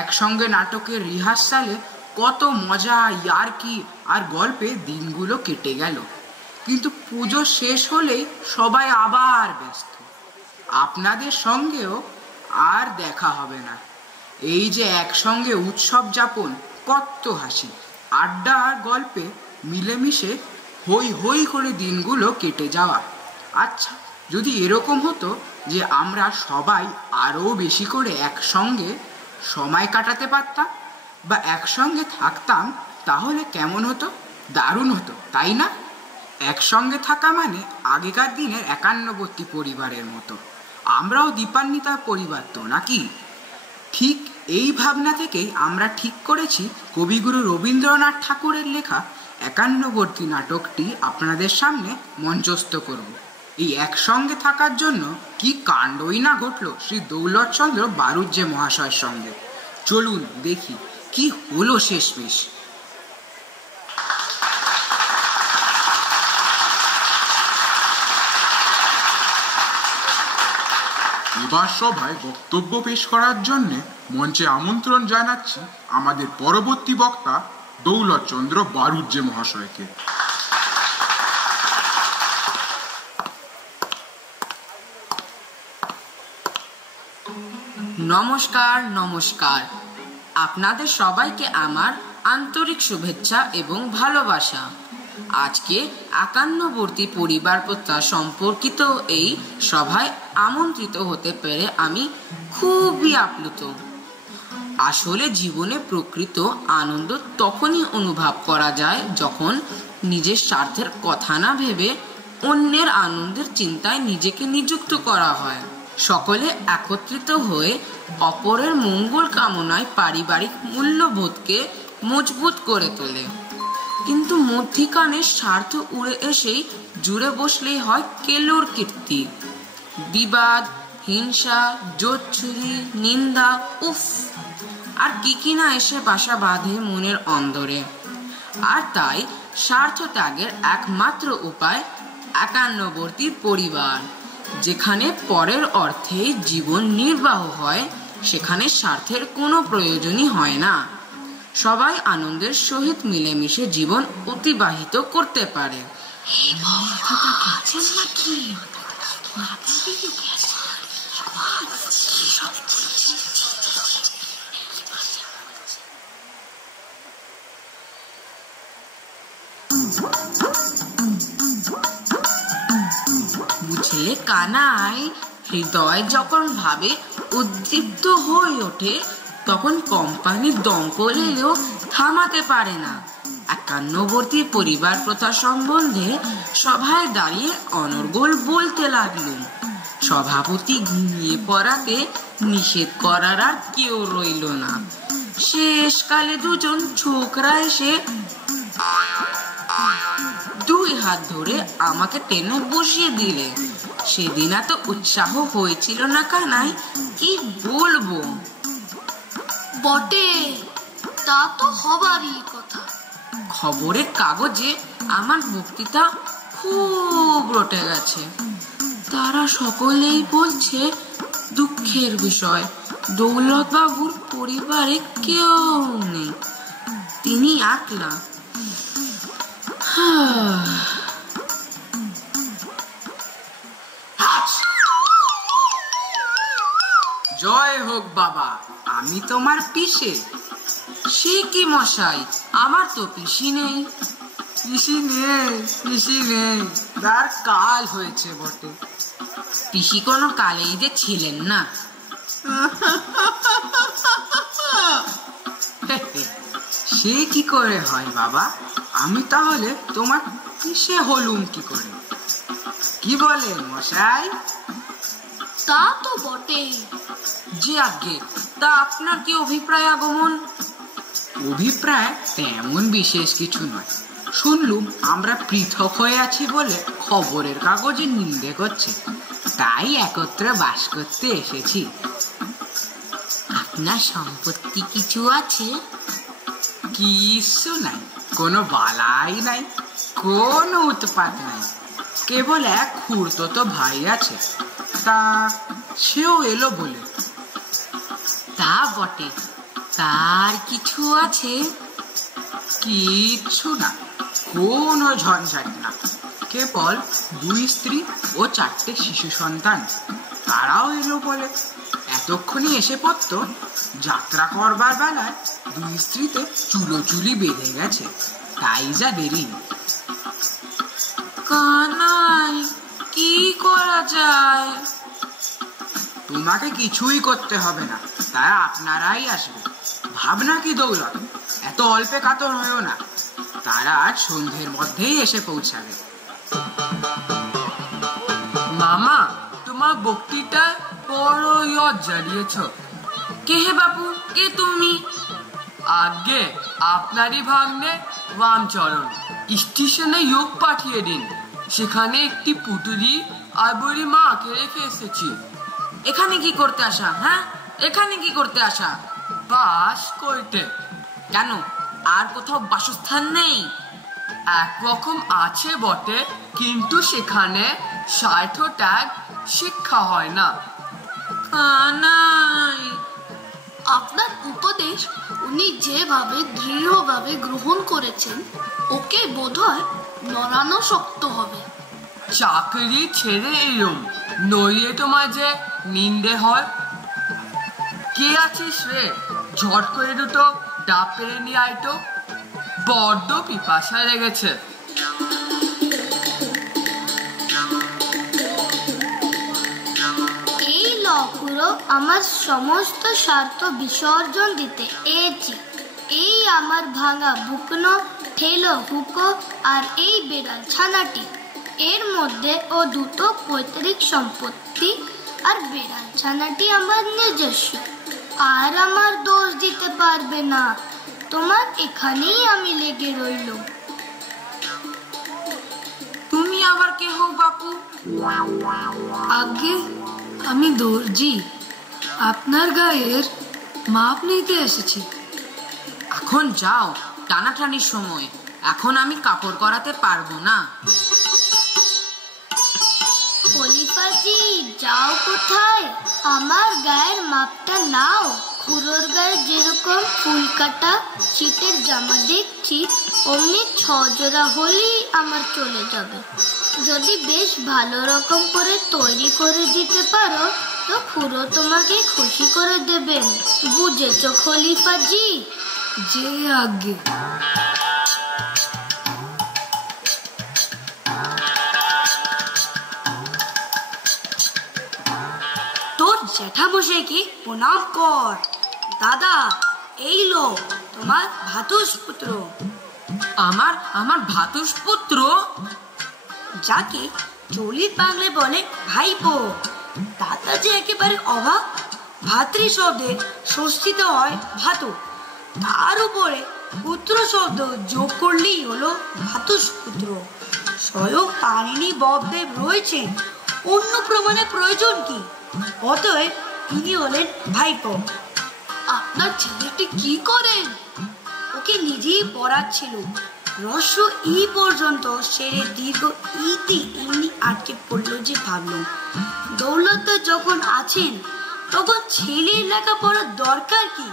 একসঙ্গে নাটকের রিহার্সালে কত মজা, ইয়ার্কি আর গল্পে দিনগুলো কেটে গেল। কিন্তু পুজো শেষ হলেই সবাই আবার ব্যস্ত। আপনাদের সঙ্গেও আর দেখা হবে না। এই যে একসঙ্গে উৎসব যাপন, কত হাসি, আড্ডা আর গল্পে মিলেমিশে হই হই করে দিনগুলো কেটে যাওয়া। আচ্ছা, যদি এরকম হতো যে আমরা সবাই আরও বেশি করে একসঙ্গে সময় কাটাতে পারতাম বা একসঙ্গে থাকতাম, তাহলে কেমন হতো? দারুণ হতো, তাই না? একসঙ্গে থাকা মানে আগেকার দিনের একান্নবর্তী পরিবারের মতো। আমরাও দীপান্বিতার পরিবার তো, নাকি? ঠিক এই ভাবনা থেকেই আমরা ঠিক করেছি কবিগুরু রবীন্দ্রনাথ ঠাকুরের লেখা একান্নবর্তী নাটকটি আপনাদের সামনে মঞ্চস্থ করব। এই একসঙ্গে থাকার জন্য কি কাণ্ডই না ঘটল শ্রী দৌলতচন্দ্র বারুজ্জে মহাশয়ের সঙ্গে। চলুন দেখি কি হলো শেষমেশ। এবার সভায় বক্তব্য পেশ করার জন্য মঞ্চে আমন্ত্রণ জানাচ্ছি আমাদের পরবর্তী বক্তা দৌলতচন্দ্র বারুজ্জে মহাশয়কে। নমস্কার নমস্কার, আপনাদের সবাইকে আমার আন্তরিক শুভেচ্ছা এবং ভালোবাসা। আজকে একান্নবর্তী পরিবার প্রথা সম্পর্কিত এই সভায় আমন্ত্রিত হতে পেরে আমি খুবই আপ্লুত। আসলে জীবনে প্রকৃত আনন্দ তখনই অনুভব করা যায় যখন নিজের স্বার্থের কথা না ভেবে অন্যের আনন্দের চিন্তায় নিজেকে নিযুক্ত করা হয়। সকলে একত্রিত হয়ে অপরের মঙ্গল কামনায় পারিবারিক মূল্যবোধকে মজবুত করে তোলে। কিন্তু মধ্যিখানে স্বার্থ উড়ে এসেই জুড়ে বসলেই হয় কেলোর কীর্তি, বিবাদ, হিংসা, জোচ্ছুরি, নিন্দা, উফ, আর কি না এসে বাসা বাঁধে মনের অন্দরে। আর তাই স্বার্থ ত্যাগের একমাত্র উপায় একান্নবর্তী পরিবার। যেখানে পরের অর্থে জীবন নির্বাহ হয়, সেখানে স্বার্থের কোনো প্রয়োজনই হয় না। সবাই আনন্দের সহিত মিলেমিশে জীবন অতিবাহিত করতে পারে। বুঝলে কানাই, হৃদয় যখন ভাবে উদ্দীপ্ত হয়ে ওঠে, তখন কোম্পানির দমকল এলেও থামাতে পারে না। একান্নবর্তী পরিবার প্রথা সম্বন্ধে সভায় দাঁড়িয়ে অনর্গল বলতে লাগলো। সভাপতি ঘুমিয়ে পড়াতে নিষেধ করার আর কেউ রইল না। শেষকালে দুজন ছোকরা এসে দুই হাত ধরে আমাকে টেনে বসিয়ে দিলে। সেদিন এত উৎসাহ হয়েছিল না কানাই, কি বলবো। বটে, তা তো হবারই কথা। খবরের কাগজে আমার বক্তৃতা খুব রটে গেছে। তারা সকলেই বলছে দুঃখের বিষয়, দৌলত বাবুর পরিবারে কেউ নেই, তিনি একলা। জয় হোক বাবা, আমি তোমার পিসে। সে কি মশাই, আমার তো পিসি নেই। পিসি নেই, তার কাল হয়েছে বটে। পিসি কোনো কালেই যে ছিলেন না। সে কি করে হয় বাবা? আমি তাহলে তোমার পিসে হলুম কি করে? কি বলেন মশাই? তা তো বটেই। যে আগে, তা আপনার কি অভিপ্রায় আগমন? অভিপ্রায় তেমন বিশেষ কিছু নয়। শুনলুম আমরা পৃথক হয়ে আছি বলে খবরের কাগজে নিন্দে করছে, তাই একত্রে বাস করতে এসেছি। আপনার সম্পত্তি কিছু আছে? কিছু নাই, কোনো বালাই নাই, কোনো উৎপাত নাই। কেবল এক খুড়তো ভাই আছে, তা সেও এলো বলে। তা বটে, তার কিছু আছে? কিচ্ছু না, কোনো ঝঞ্ঝাট না। কেবল 2 স্ত্রী ও 4টে শিশু সন্তান, তারাও এলো বলে। এতক্ষণই এসে পড়ত। যাত্রা করবার বেলায় 2 স্ত্রীতে চুলোচুলি বেঁধে গেছে, তাই যা দেরি। কানাই, কি করা যায়? তোমাকে কিছুই করতে হবে না, তারা আপনারাই আসবে। ভাবনা কি দৌলত, এত অল্পে কাতর হয়েও না। তারা আজ সন্ধ্যের মধ্যেই এসে পৌঁছাবে। মামা, তোমার বক্তৃতা বড় ইয়ত জ্বালিয়েছ। কে হে বাপু, কে তুমি? আগে আপনারই ভাগ্নে রামচরণ স্টেশনে যোগ পাঠিয়ে দিন। সেখানে একটি পুতুলি আর বুড়ি মাকে রেখে এসেছি। এখানে কি করতে আসা? হ্যাঁ, এখানে কি করতে আসা? বাস করতে। কেন, আর কোথাও বাসস্থান নেই? একরকম আছে বটে, কিন্তু সেখানে স্বার্থত্যাগ শিক্ষা হয় না। কানাই, আপনার উপদেশ উনি যেভাবে দৃঢ়ভাবে গ্রহণ করেছেন, ওকে বোধহয় নড়ানো শক্ত হবে। চাকরি ছেড়ে এলুম, নইলে তোমার যে নিন্দে হয়। কে আছিস রে? ঝট করে দুটো ডাব পেরে নিয়ে আইতো, বড্ড পিপাসা লেগেছে। এই লকুরো আমার সমস্ত স্বার্থ বিসর্জন দিতে এছি। এই আমার ভাঙা বুকনো, ঠেলো হুকো আর এই বেড়াল ছানাটি, এর মধ্যে ও দুটো পৈতৃক সম্পত্তি, আর বেড়াল ছানাটি আমার নিজস্ব। আর আমার দোষ দিতে পারবে না। তোমার এখানেই আমি লেগে রইল। তুমি আবার কে হও বাপু? আগে আমি দর্জি, আপনার গায়ের মাপ নিতে এসেছি। এখন যাও, টানাটানির সময়। এখন আমি কাপড় করাতে পারবো না। খলিফাজি, যাও কোথায়? আমার গায়ের মাপটা নাও। খুড়োর গায়ে যেরকম ফুল কাটা শীতের জামা দেখছি, অমনি 6 জোড়া হলেই আমার চলে যাবে। যদি বেশ ভালো রকম করে তৈরি করে দিতে পারো, তো খুড়ো তোমাকে খুশি করে দেবেন। বুঝেছো খলিফাজি? যে আগে। তোর জ্যাঠামশাইকে প্রণাম কর। দাদা, এই লো তোমার ভাতুষ পুত্র। আমার ভাতুষ পুত্র? যাকে চলিত বাংলায় বলে ভাইপো। দাদা যে একেবারে অভাব। ভাতৃ শব্দে ষষ্ঠীত হয় ভাতু, তার উপরে পুত্র শব্দ যোগ করলেই হলো ভাতুষ পুত্র। স্বয়ং পাণিনি ববদেব রয়েছেন, অন্য প্রমাণের প্রয়োজন কি? অতএব তিনি হলেন ভাইপো। আপনার ছেলেটি কি করেন? ওকে নিজেই পড়াচ্ছিল। রস্য ই পর্যন্ত সেরে দীর্ঘ ইতি এমনি আটকে পড়লো যে ভাবলাম, দৌলত যখন আছেন তখন ছেলের লেখাপড়ার দরকার কি?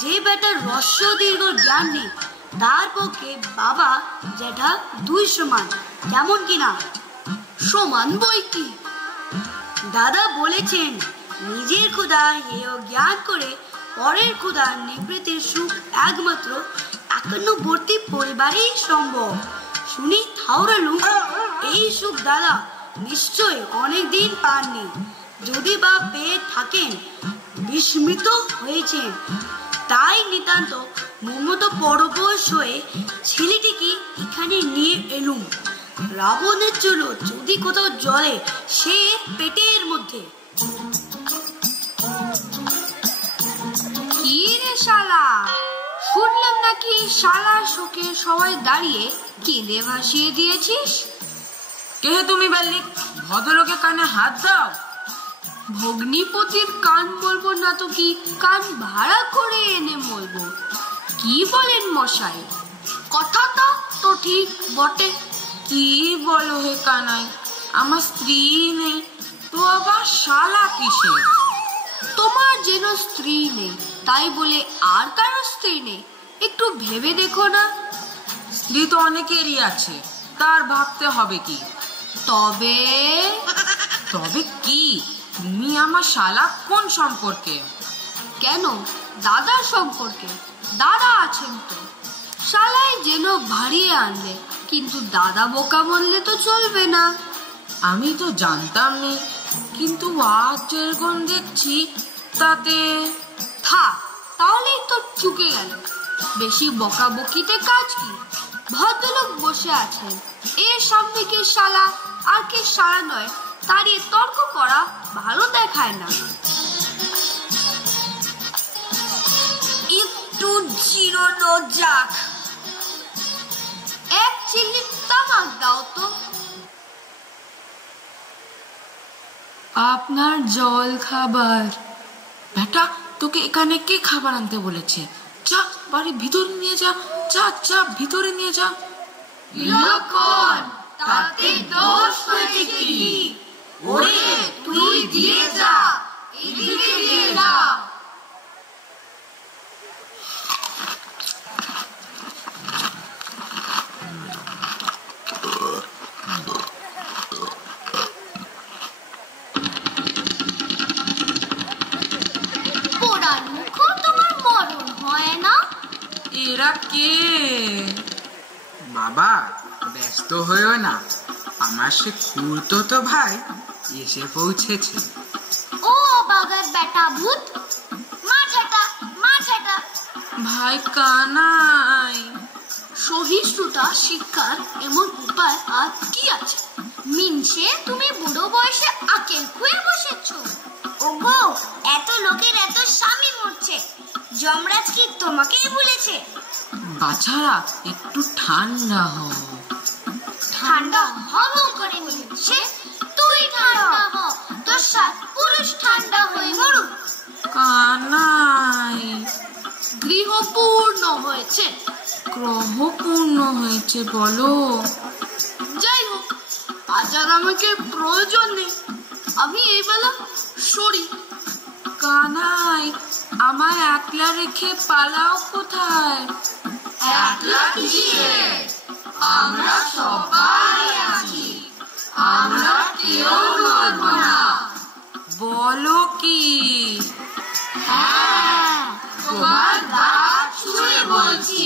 যে বেটার রস্য দীর্ঘ জ্ঞান নেই, তার পক্ষে বাবা জ্যাঠা 2 সমান। যেমন কিনা সমান বই কি? দাদা বলেছেন, নিজের ক্ষুধা হেয় জ্ঞান করে পরের ক্ষুধা নিবৃত্তির সুখ একমাত্র একান্নবর্তী পরিবারেই সম্ভব। শুনি থাউরালু, এই সুখ দাদা নিশ্চয় অনেক দিন পাননি। যদি বা পেয়ে থাকেন, বিস্মিত হয়েছেন। তাই নিতান্ত মমত পরবশ হয়ে ছেলেটিকে এখানে নিয়ে এলুম। রাবণের চুল যদি কোথাও জ্বলে, সে পেটের মধ্যে। কি রে শালা, শুনলাম নাকি শালার শোকে সবাই দাঁড়িয়ে কেঁদে ভাসিয়ে দিয়েছিস? কে হে তুমি বাল্লিক? ভদ্রলোকে কানে হাত দাও। ভগ্নিপতির কান বলবো না তো কি কান ভাড়া করে এনে বলবো? কি বলেন মশাই? কথাটা তো ঠিক বটে। কি বলো হে কানাই? আমার স্ত্রী নেই তো আবার শালা কিসে? তোমার যেন স্ত্রী নেই, তাই বলে আর কারো স্ত্রী নেই? একটু ভেবে দেখো না। স্ত্রী তো অনেকেরই আছে, তার ভাবতে হবে কি? তবে তবে কি? তুমি আমার শালা কোন সম্পর্কে? কেন, দাদার সম্পর্কে? দাদা আছেন তো, শালাই যেন ভারিয়ে আনলে, কিন্তু দাদা বোকা বললে তো চলবে না। আমি তো জানতাম না, কিন্তু আজ যেরকম দেখছি তাতে। থাক, তাহলেই তো চুকে গেল। বেশি বকাবকিতে কাজ কি? ভদ্রলোক বসে আছেন, এর সামনে কে শালা আর কে শালা নয় দাঁড়িয়ে তর্ক করা ভালো দেখায় না। একটু জিরোনো যাক। এক চিল্লি তামাক দাও তো। আপনার জল খাবার। বেটা, তোকে এখানে কে খাবার আনতে বলেছে? যা বাড়ির ভিতরে নিয়ে যা, যা যা ভিতরে নিয়ে যা। বিলক্ষণ, তাতে দোষ হয়েছে কি? ওরে তুই দিয়ে যা, এদিকে দিয়ে যা। পোড়ার মুখ তোমার মরণ হয় না? এরা কে? বাবা, ব্যস্ত হয়েও না, আমার সে খুড়তো ভাই এসে পৌঁছেছে। ও বাগার বেটা ভূত, মাছাটা মাছাটা। ভাই কানাই। সহিষ্ণুতা শিক্ষার এমন উপায় আর কি আছে? মিনসে তুমি বুড়ো বয়সে আকেল খুয়ে বসেছো। ওগো, এত লোকের এত স্বামী মরছে, যমরাজ কি তোমাকেই বলেছে? বাছারা একটু ঠান্ডা হও। ঠান্ডা হব করে মিনসে, তুই ঠান্ডা হ, তোর সাত পুরুষ ঠান্ডা হয়ে মরুক। কানাই, গৃহ পূর্ণ হয়েছে। গ্রহ পূর্ণ হয়েছে বলো? যাই হোক, আজ আর আমাকে প্রয়োজন নেই, আমি এই বেলা সরি। কানাই, আমায় একলা রেখে পালাও কোথায়? একলা কিসে? আমরা সবাই আছি, আমরা কেউ নড়ব না। বলো কি? হ্যাঁ, তোমার দাঁত ছুঁয়ে বলছি।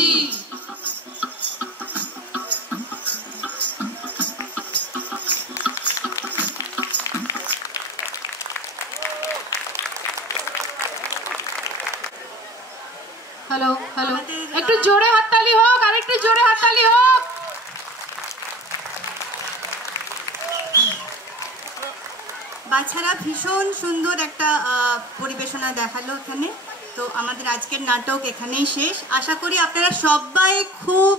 হ্যালো হ্যালো, একটু জোরে হাততালি হোক, আর একটু জোরে হাততালি হোক। বাচ্চারা ভীষণ সুন্দর একটা পরিবেশনা দেখালো এখানে। তো আমাদের আজকের নাটক এখানেই শেষ। আশা করি আপনারা সবাই খুব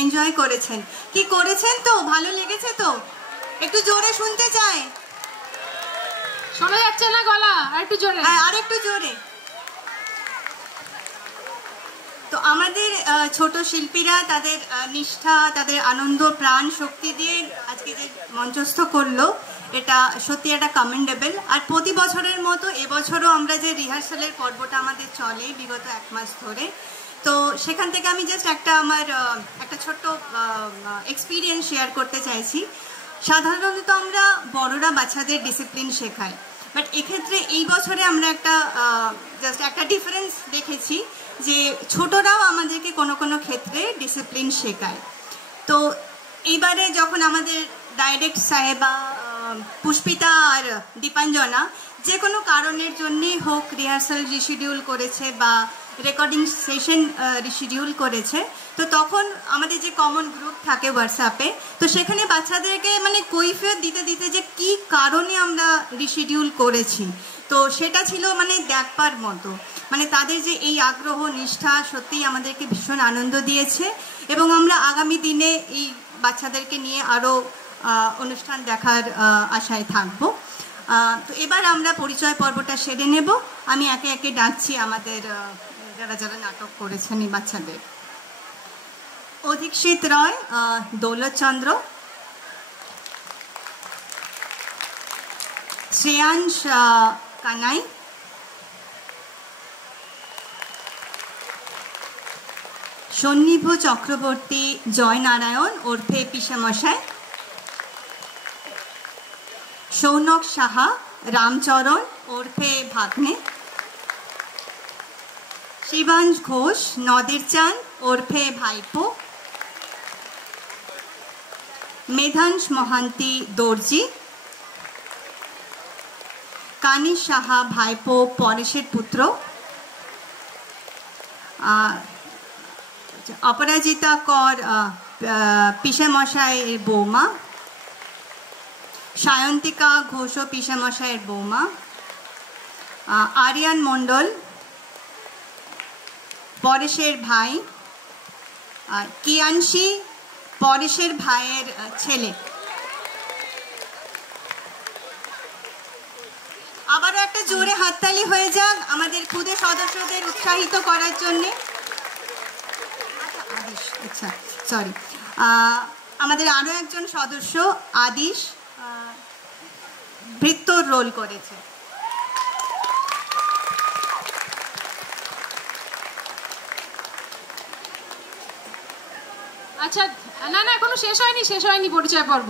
এনজয় করেছেন। কি করেছেন তো? ভালো লেগেছে তো? একটু জোরে শুনতে চাই। শোনা যাচ্ছে না গলা, আর একটু জোরে। হ্যাঁ, আর একটু জোরে। তো আমাদের ছোট শিল্পীরা তাদের নিষ্ঠা, তাদের আনন্দ, প্রাণ শক্তি দিয়ে আজকে যে মঞ্চস্থ করলো, এটা সত্যি একটা কমেন্ডেবল। আর প্রতি বছরের মতো এবছরও আমরা যে রিহার্সালের পর্বটা আমাদের চলে বিগত 1 মাস ধরে, তো সেখান থেকে আমি জাস্ট আমার একটা ছোট্ট এক্সপিরিয়েন্স শেয়ার করতে চাইছি। সাধারণত আমরা বড়রা বাচ্চাদের ডিসিপ্লিন শেখাই, বাট এক্ষেত্রে এই বছরে আমরা জাস্ট একটা ডিফারেন্স দেখেছি যে ছোটরাও আমাদেরকে কোনো কোনো ক্ষেত্রে ডিসিপ্লিন শেখায়। তো এইবারে যখন আমাদের ডাইরেক্ট সাহেবা পুষ্পিতা আর দীপাঞ্জনা যে কোনো কারণের জন্যেই হোক রিহার্সাল রিশিডিউল করেছে বা রেকর্ডিং সেশন রিশিডিউল করেছে, তো তখন আমাদের যে কমন গ্রুপ থাকে হোয়াটসঅ্যাপে, তো সেখানে বাচ্চাদেরকে মানে কৈফিয়ত দিতে দিতে যে কি কারণে আমরা রিশিডিউল করেছি, তো সেটা ছিল মানে দেখবার মতো। মানে তাদের যে এই আগ্রহ, নিষ্ঠা সত্যিই আমাদেরকে ভীষণ আনন্দ দিয়েছে, এবং আমরা আগামী দিনে এই বাচ্চাদেরকে নিয়ে আরও অনুষ্ঠান দেখার আশায় থাকবো। তো এবার আমরা পরিচয় পর্বটা সেরে নেব। আমি একে একে ডাকছি আমাদের যারা যারা নাটক করেছেন এই বাচ্চাদের। অধিকশিত রয়, দৌলতচন্দ্র, শ্রেয়াংশ কানাই, সন্নিভ চক্রবর্তী জয়নারায়ণ ওরফে পিসেমশাই, সৌনক সাহা রামচরণ ওরফে ভাগ্নে, শিবাংশ ঘোষ নদের চান ওরফে ভাইপো, মেধাংশ মহান্তি দর্জি, কানিশ সাহা ভাইপো পরেশের পুত্র, অপরাজিতা কর পিসেমশাইয়ের বৌমা, সায়ন্তিকা ঘোষ পিসেমশাইয়ের বৌমা, আরিয়ান মণ্ডল পরেশের ভাই, কিয়ানসি পরেশের ভাইয়ের ছেলে। আবারও একটা জোরে হাততালি হয়ে যাক আমাদের ক্ষুদে সদস্যদের উৎসাহিত করার জন্যে। আচ্ছা সরি, আমাদের আরো একজন সদস্য আদিশ বৃত্তর রোল করেছে। আচ্ছা, না না এখনো শেষ হয়নি পরিচয় পর্ব।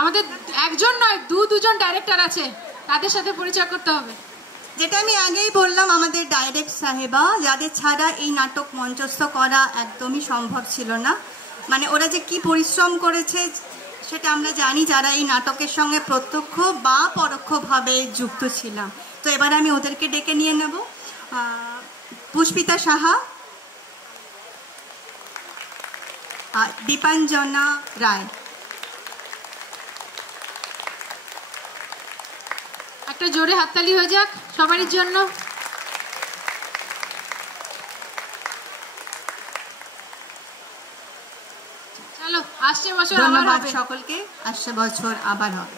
আমাদের একজন নয় দুজন ডাইরেক্টর আছে, তাদের সাথে পরিচয় করতে হবে। যেটা আমি আগেই বললাম, আমাদের ডাইরেক্ট সাহেবা, যাদের ছাড়া এই নাটক মঞ্চস্থ করা একদমই সম্ভব ছিল না। মানে ওরা যে কি পরিশ্রম করেছে সেটা আমরা জানি, যারা এই নাটকের সঙ্গে প্রত্যক্ষ বা পরোক্ষভাবে যুক্ত ছিলাম। তো এবার আমি ওদেরকে ডেকে নিয়ে নেব। পুষ্পিতা সাহা, দীপাঞ্জনা রায়। একটা জোরে হাততালি হয়ে যাক সবারই জন্য। চলো, আসছে বছর আবার হবে। সকলকে, আসছে বছর আবার হবে।